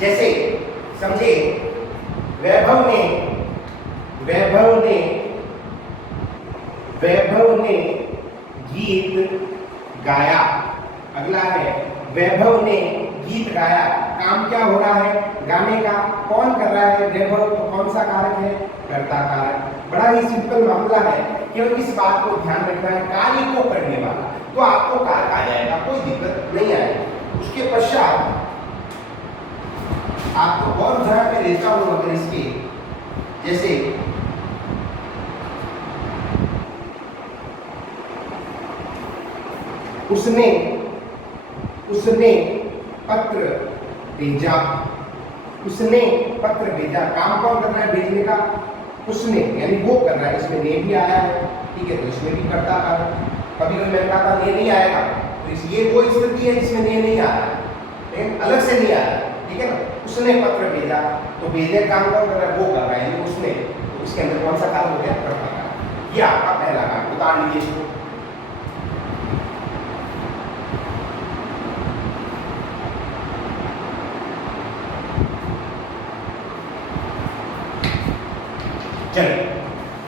जैसे समझे वैभव ने वैभव ने वैभव ने गीत गाया। अगला है वैभव ने गीत गाया। काम क्या हो रहा है? गाने का। कौन कर रहा है? वैभव। तो कौन सा कारक है? कर्ता कारक। बड़ा ही सिंपल मामला है, केवल इस बात को ध्यान रखना है, कार्य को करने वाला तो आपको कारक आ जाएगा, कोई दिक्कत नहीं आएगी। उसके पश्चात आपको और ध्यान में लेता हूं अगर इसके, जैसे उसने पत्र भेजा। उसने पत्र भेजा। काम कौन कर रहा है? भेजने का उसने, यानी वो कर रहा है। इसमें ने भी आया है, ठीक है, तो इसमें भी कर्ता कारक। कभी कभी मैंने कहा था ने नहीं आएगा, तो ये वो स्थिति है जिसमें ने नहीं आया, लेकिन अलग से नहीं आया, ठीक है ना। उसने पत्र भेजा, तो भेजे काम कौन कर रहा है? वो कर रहा है, उसने। तो इसके अंदर कौन सा कारक हो गया? कर्ता कारक। ये आपका पहला कारक। उतार लीजिए इसको। चलिए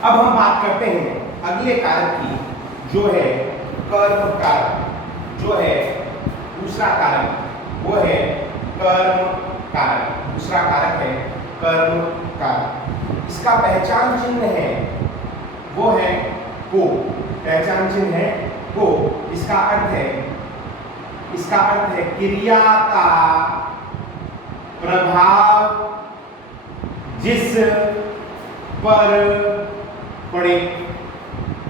अब हम बात करते हैं अगले कारक की, जो है कर्म कारक। जो है दूसरा कारक, वो है कर्म कारक। दूसरा कारक है कर्म कारक। इसका पहचान चिन्ह है, वो है को। पहचान चिन्ह है को। इसका अर्थ है क्रिया का प्रभाव जिस पर पड़े।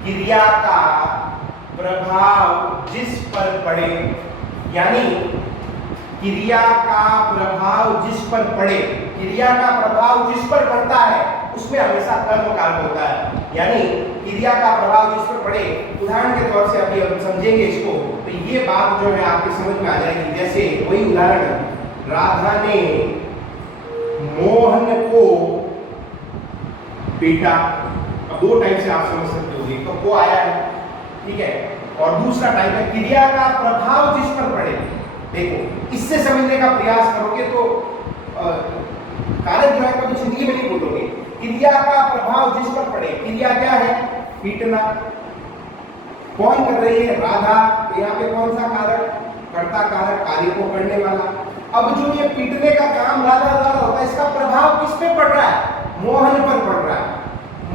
क्रिया का प्रभाव जिस पर पड़े, यानी क्रिया का प्रभाव जिस पर पड़े, क्रिया का प्रभाव जिस पर पड़ता है उसमें हमेशा कर्म कारक होता है। यानी क्रिया का प्रभाव जिस पर पड़े, उदाहरण के तौर से अभी हम समझेंगे इसको, तो ये बात जो है आपकी समझ में आ जाएगी। जैसे वही उदाहरण, राधा ने मोहन को पीटा। अब दो टाइप से आप समझ सकते हो, एक तो को आया है, ठीक है, और दूसरा टाइप है क्रिया का प्रभाव जिस पर पड़े। देखो इससे समझने का प्रयास करोगे तो कारक जो है कभी जिंदगी में नहीं भूलोगे। क्रिया का प्रभाव जिस पर पड़े, क्रिया क्या है? पीटना। कौन कर रही है? राधा। तो यहाँ पे कौन सा कारक? कर्ता कारक, कार्य को करने वाला। अब जो ये पीटने का काम राधा द्वारा होता है, इसका प्रभाव किस पे पड़ रहा है? मोहन पर पड़ रहा है।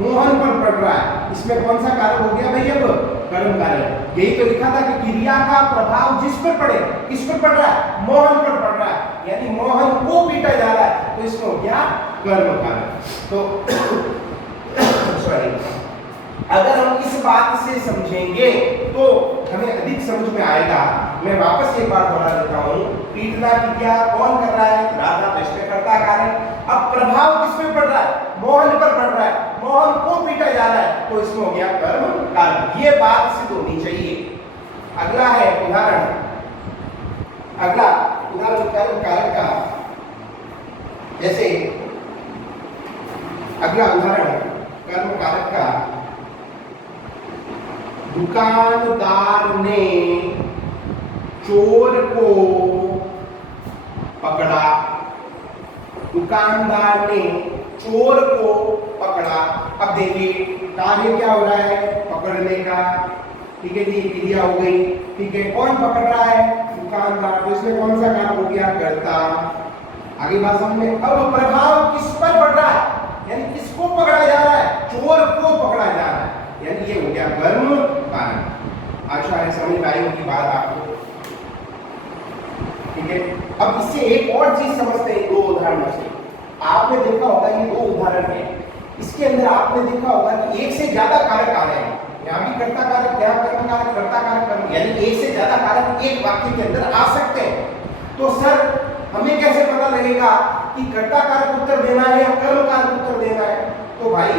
मोहन पर पड़ रहा है। इसमें कौन सा कारक हो गया भाई? अब कर्म कारक। यही तो लिखा था कि क्रिया का प्रभाव जिस पर पड़े, किस पर पड़ रहा है? मोहन पर पड़ रहा है, यानी मोहन को पीटा जा रहा है, तो इसमें हो गया कर्म कारक। तो सॉरी, अगर हम इस बात से समझेंगे तो हमें अधिक समझ में आएगा। मैं वापस एक बार दोहरा देता हूं, पीटना की क्रिया कौन कर रहा है? राधा। तो इसमें कर्ता कारक। अब प्रभाव किस पे पड़ रहा है? मोहन पर पड़ रहा है, मोहन को पीटा जा रहा है, तो इसमें हो गया कर्म कारक। ये बात सिद्ध होनी चाहिए। अगला है उदाहरण, अगला उदाहरण कर्म कारक का। जैसे अगला उदाहरण कर्म कारक का, दुकानदार ने चोर को पकड़ा। दुकानदार ने चोर को पकड़ा। अब देखिए कार्य क्या हो रहा है? पकड़ने का, ठीक है जी, क्रिया हो गई, ठीक है। कौन पकड़ रहा है? दुकानदार। तो इसमें कौन सा काम हो गया? कर्ता। आगे बात समझ में। अब प्रभाव किस पर पड़ रहा है? यानी किसको पकड़ा जा रहा है? चोर को पकड़ा जा रहा है, यानी ये हो गया कर्म कारक। आशा है समझ में आई होगी बात आपको, ठीक है। अब इससे एक और चीज समझते हैं दो उदाहरणों से। आपने देखा होगा ये दो उदाहरण है, इसके अंदर आपने देखा होगा कि एक से ज्यादा कारक आ रहे हैं। यहाँ भी कर्ता कारक, यहाँ कर्म कारक, कर्ता कारक, कर्म, यानी एक से ज्यादा कारक एक वाक्य के अंदर आ सकते हैं। तो सर हमें कैसे पता लगेगा कि कर्ता कारक उत्तर देना है या कर्म कारक उत्तर देना है? तो भाई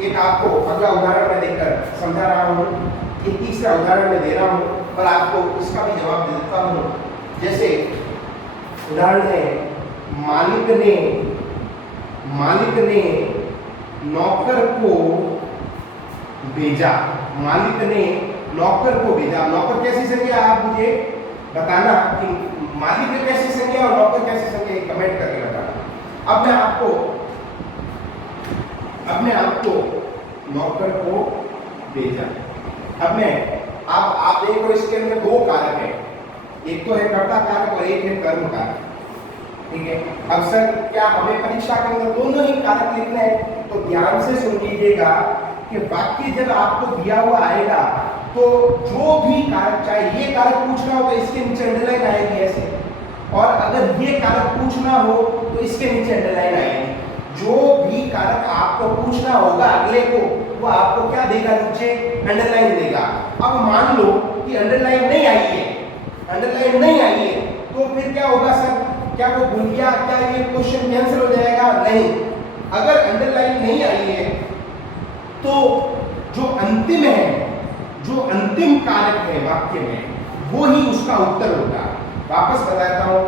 एक आपको अगला उदाहरण मैं देकर समझा रहा हूँ, एक तीसरा उदाहरण मैं दे रहा हूँ और आपको इसका भी जवाब दे देता हूँ। जैसे उदाहरण है, मालिक ने नौकर को भेजा। मालिक ने नौकर को भेजा। नौकर कैसी संज्ञा? आप मुझे बताना कि मालिक कैसी संज्ञा और नौकर कैसी संज्ञा, कमेंट कर अब मैं आपको नौकर को भेजा। अब मैं आप देखो इसके अंदर दो कारक है, एक तो है कर्ता कारक और एक है कर्म कारक। ठीक है, अब सर क्या हमें परीक्षा के अंदर दोनों ही कारक लिखने हैं? तो ध्यान से सुन लीजिएगा कि वाक्य जब आपको दिया हुआ आएगा तो जो भी कारक, चाहे ये कारक पूछना हो तो इसके नीचे अंडरलाइन आएगी ऐसे, और अगर ये कारक पूछना हो तो इसके नीचे अंडरलाइन आएगी। जो भी कारक आपको पूछना होगा अगले को, वो आपको क्या देगा? नीचे अंडरलाइन देगा। अब मान लो कि अंडरलाइन नहीं आई है, अंडरलाइन नहीं आई है, तो फिर क्या होगा सर? क्या वो भूल गया? क्या ये क्वेश्चन कैंसिल हो जाएगा? नहीं। अगर अंडरलाइन नहीं आई है तो जो अंतिम है, जो अंतिम कारक है वाक्य में, वो ही उसका उत्तर होगा। वापस बताता हूं,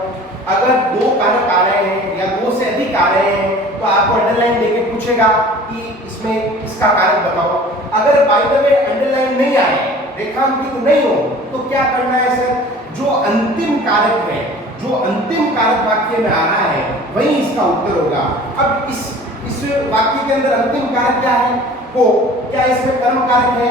अगर दो कारक आ रहे हैं या दो से अधिक आ रहे हैं तो आपको अंडरलाइन देके पूछेगा कि इसमें इसका कारक बताओ। अगर बाय द वे अंडरलाइन नहीं आए, रेखांकित नहीं हो, तो क्या करना है सर? जो अंतिम कारक है, जो अंतिम कारक वाक्य में आ रहा है, वही इसका उत्तर होगा। अब इस वाक्य के अंदर अंतिम कारक क्या है? को। क्या इसमें कर्म कारक है?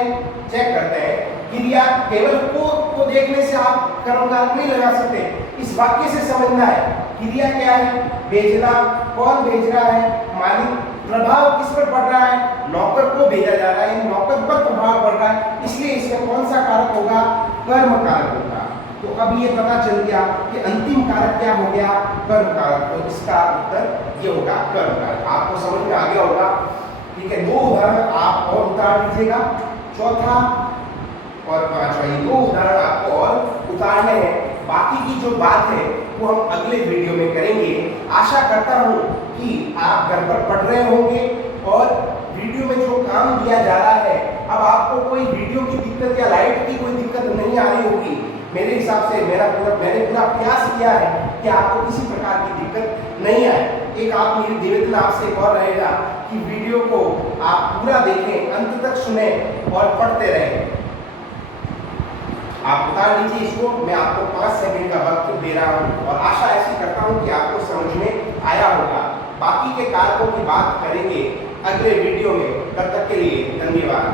चेक करते हैं। क्रिया केवल को देखने से आप कर्म कारक नहीं लगा सकते, इस वाक्य से समझना है क्रिया क्या है? भेजना। कौन भेज रहा है? मालिक। प्रभाव किस पर पड़ रहा है? नौकर को भेजा जा रहा है, नौकर पर प्रभाव पड़ रहा है, इसलिए इसमें कौन सा कारक होगा? कर्म कारक होगा। तो अब ये पता चल गया कि अंतिम कारक क्या हो गया? कर्म कारक। तो इसका उत्तर ये होगा कर्म कारक। आपको समझ में आ गया होगा? ठीक है, दो उदाहरण आप और उतार लीजिएगा, चौथा और पांचवा, ये दो उदाहरण आपको और उतारने हैं। बाकी की जो बात है वो हम अगले वीडियो में करेंगे। आशा करता हूं कि आप घर पर पढ़ रहे होंगे और वीडियो में जो काम दिया जा रहा है, अब आपको कोई वीडियो की दिक्कत या लाइट की कोई दिक्कत नहीं आ रही होगी। मेरे हिसाब से मैंने पूरा प्रयास किया है कि आपको किसी प्रकार की दिक्कत नहीं आए। एक आप मेरी निवेदन आपसे एक और रहेगा कि वीडियो को आप पूरा देखें, अंत तक सुने और पढ़ते रहें। आप उतार लीजिए इसको, मैं आपको 5 सेकंड का वक्त दे रहा हूं और आशा ऐसी करता हूं कि आपको समझ में आया होगा। बाकी के कारकों की बात करेंगे अगले वीडियो में। तब तक के लिए धन्यवाद।